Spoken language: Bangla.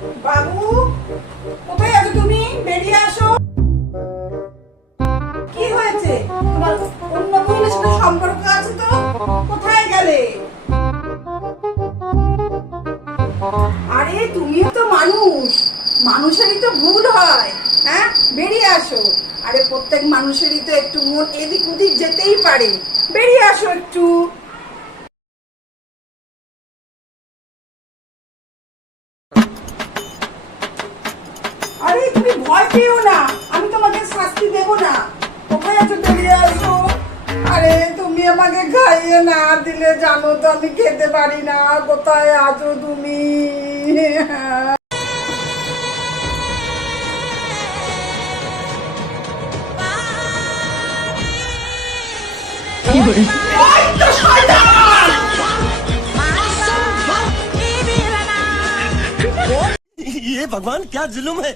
বাবু, কোথায় আছো তুমি? বেরিয়ে আসো। কি হয়েছে? তোমার অন্য মহিলার সাথে সম্পর্ক আছে তো? কোথায় গেলে? আরে তুমিও তো মানুষ, মানুষেরই তো ভুল হয়। হ্যাঁ, বেরিয়ে আসো। আরে প্রত্যেক মানুষেরই তো একটু মন এদিক ওদিক যেতেই পারে। বেরিয়ে আসো একটু। আরে তুমি ভয় পেও না, আমি তোমাকে শাস্তি দেব না। কোথায় আছো? বেরিয়ে আসো। আরে তুমি আমাকে খাইয়ে না দিলে জানো তো আমি খেতে পারি না। কোথায় আছো তুমি? ওই তো শয়তান! ये भगवान क्या जुल्म है।